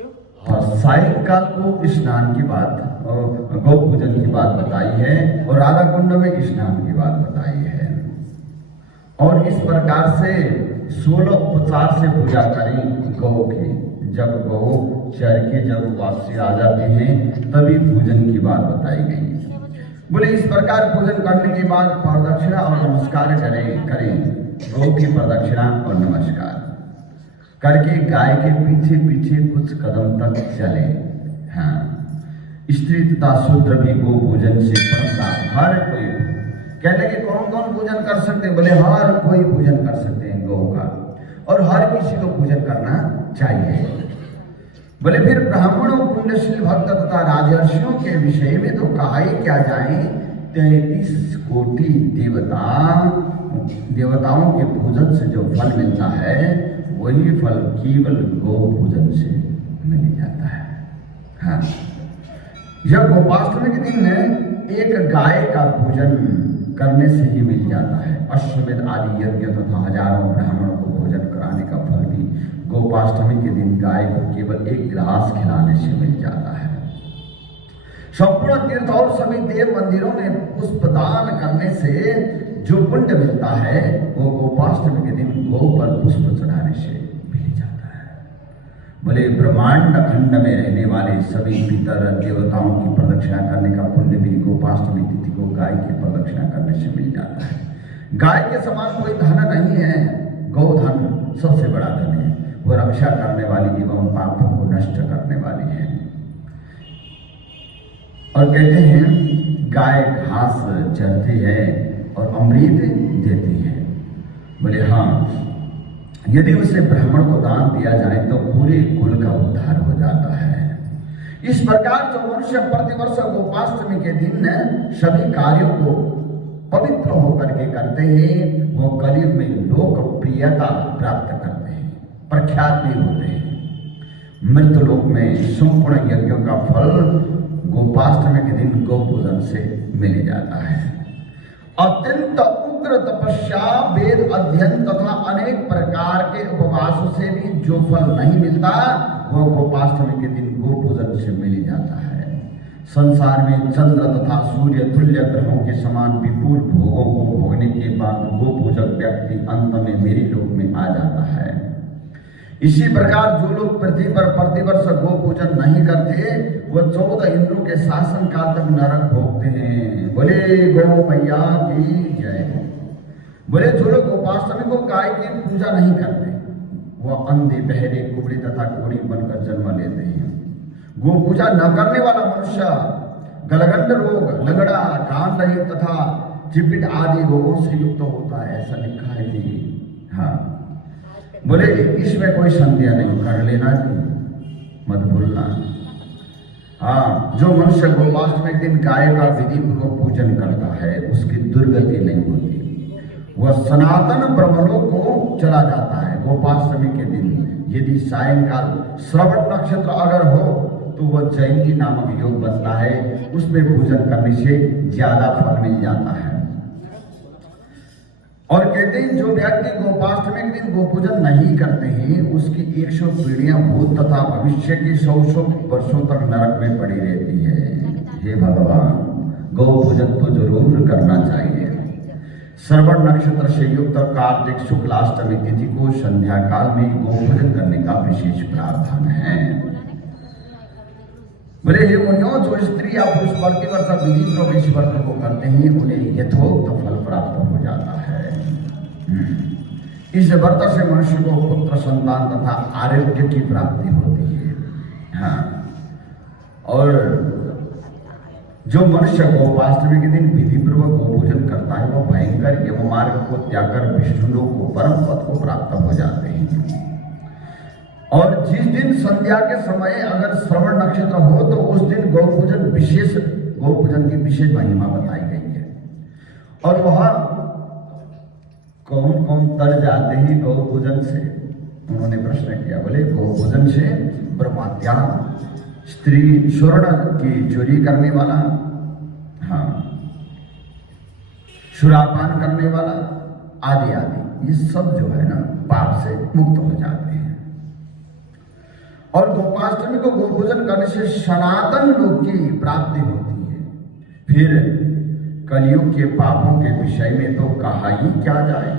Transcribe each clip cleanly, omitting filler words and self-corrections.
हाँ, सायंकाल को स्नान की बात, गौ पूजन की बात बताई है और राधा कुंड में स्नान की बात बताई है। और इस प्रकार से 16 उपचार से पूजा करें गौ की। जब गौ चर के जब वापसी आ जाते हैं तभी पूजन की बात बताई गई। बोले इस प्रकार पूजन करने के बाद प्रदक्षिणा और नमस्कार करें गौ की प्रदक्षिणा और नमस्कार करके गाय के पीछे पीछे कुछ कदम तक चले। हाँ, स्त्री तथा शूद्र भी गो पूजन से पड़ता। हर कोई कहने के कौन कौन पूजन कर सकते हैं? बोले हर कोई पूजन कर सकते हैं गौ का, और हर किसी को पूजन करना चाहिए। बोले फिर ब्राह्मणों, पुण्यशील भक्त तथा राजर्षियों के विषय में तो कहा ही क्या जाए। 33 कोटि देवताओं के पूजन से जो फल मिलता है वही फल केवल गौ पूजन से मिल जाता है। हाँ, यह गोपाष्टमी के दिन एक गाय का पूजन करने से ही मिल जाता है। अश्वमेध आदि यज्ञ तथा हजारों ब्राह्मणों को भोजन कराने का फल भी गोपाष्टमी के दिन गाय को केवल एक ग्रास खिलाने से मिल जाता है। संपूर्ण तीर्थ और सभी देव मंदिरों में पुष्पदान करने से जो पुण्य मिलता है वो गोपाष्टमी के दिन गौ पर पुष्प चढ़ाने से मिल जाता है। बोले ब्रह्मांड खंड में रहने वाले सभी पितर देवताओं की प्रदक्षिणा करने का पुण्य भी गोपाष्टमी तिथि को गाय की प्रदक्षिणा करने से मिल जाता है। गाय के समान कोई धन नहीं है। गौधन सबसे बड़ा धन है। वो रक्षा करने वाली एवं पापों को नष्ट करने वाली है। और कहते हैं गाय घास चरती है और अमृत देती है। बोले हाँ, यदि उसे ब्राह्मण को दान दिया जाए तो पूरे कुल का उद्धार हो जाता है। इस प्रकार जो मनुष्य प्रतिवर्ष गोपाष्टमी के दिन सभी कार्यों को पवित्र होकर के करते हैं वो कलयुग में लोकप्रियता प्राप्त करते हैं, प्रख्यात भी होते हैं। मृतलोक में संपूर्ण यज्ञों का फल गोपाष्टमी के दिन गौ पूजन से मिल जाता है। अत्यंत उग्र तपस्या, वेद अध्ययन तथा अनेक प्रकार के उपवासों से भी जो फल नहीं मिलता वह गोपाष्टमी के दिन गो पूजन से मिल जाता है। संसार में चंद्र तथा सूर्य तुल्य ग्रहों के समान विपुल भोगों को भोगने के बाद गो पूजक व्यक्ति अंत में मेरे लोक में आ जाता है। इसी प्रकार जो लोग पृथ्वी पर प्रतिवर्ष गो पूजन नहीं करते वो 14 इंद्रों के शासन काल तक नरक भोगते हैं। बोले गौ मैया की जय। बोले जो लोग गोपाष्टमी को गाय की पूजा नहीं करते वह अंधे, बहरे, कुबड़े तथा कोढ़ी बनकर जन्म लेते हैं। गो पूजा न करने वाला मनुष्य गलगंड रोग, लंगड़ा, कान रहित तथा चिपिट आदि रोगों से युक्त होता है, ऐसा लिखा है जी। हाँ, बोले इसमें कोई संदेह नहीं, कर लेना जी, मत भूलना। हाँ, जो मनुष्य गोपाष्टमी के दिन गाय का विधि पूर्वक पूजन करता है उसकी दुर्गति नहीं होती, वह सनातन ब्रह्मलोक को चला जाता है। गोपाष्टमी के दिन यदि सायंकाल श्रवण नक्षत्र अगर हो तो वह जयंती नामक योग बनता है, उसमें पूजन करने से ज्यादा फल मिल जाता है। और कहते हैं जो व्यक्ति गोपाष्टमी के दिन गोपूजन नहीं करते हैं उसकी 100 पीढ़ियां भूत तथा भविष्य की 100 वर्षों तक नरक में पड़ी रहती है। हे भगवान, गौ पूजन तो जरूर करना चाहिए। श्रवण नक्षत्र से युक्त कार्तिक शुक्लाष्टमी तिथि को संध्या काल में गौ पूजन करने का विशेष प्रावधान है। बोले हे मुनियों, जो स्त्री या पुरुष प्रतिवर्ष विधि प्रवेश व्रत को करते हैं उन्हें यथोक्त फल प्राप्त हो जाता है। इस व्रत से मनुष्य को पुत्र संतान तथा आरोग्य की प्राप्ति होती है। हाँ, और जो मनुष्य गोपाष्टमी के दिन विधि पूर्वक गोपूजन करता है वह भयंकर यम मार्ग को त्याग कर विष्णु लोक को परम पद को प्राप्त हो जाते हैं। और जिस दिन संध्या के समय अगर श्रवण नक्षत्र हो तो उस दिन गोपूजन की विशेष महिमा बताई गई है। और वह कौन कौन तर जाते हैं गौ पूजन से? उन्होंने प्रश्न किया। बोले गौ पूजन से ब्रह्मत्या, स्त्री स्वर्ण की चोरी करने वाला, हाँ, सुरापान करने वाला आदि आदि, ये सब जो है ना पाप से मुक्त हो जाते हैं। और गोपाष्टमी को गोपूजन करने से सनातन लोक की प्राप्ति होती है। फिर कलयुग के पापों के विषय में तो कहा ही क्या जाए।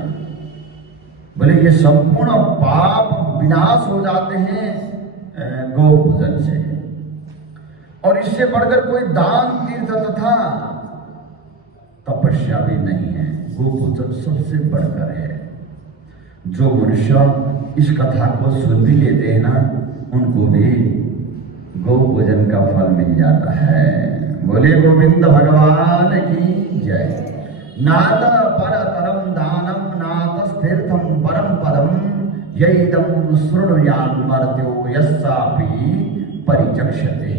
बोले ये संपूर्ण पाप विनाश हो जाते हैं गोपूजन से, और इससे बढ़कर कोई दान तीर्थ तथा तपस्या भी नहीं है। गोपूजन सबसे बढ़कर है। जो मनुष्य इस कथा को सुन भी लेते हैं ना, उनको भी गोपूजन का फल मिल जाता है। बोले गोविंद भगवान की जय। नाथ परतरम दानम नाथस्थीर्थम परम पदम यैदम शृणुयान मर्त्यो यस्सापि परिचक्षते।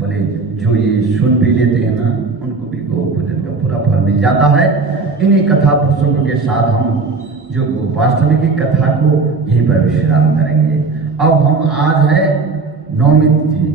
बोले जो ये सुन भी लेते हैं ना, उनको भी गोपूजन का पूरा फल मिल जाता है। इन्हीं कथा प्रसंग के साथ हम जो गोपाष्टमी की कथा को यहीं पर विश्राम करेंगे। अब हम आज है नौमी तिथि।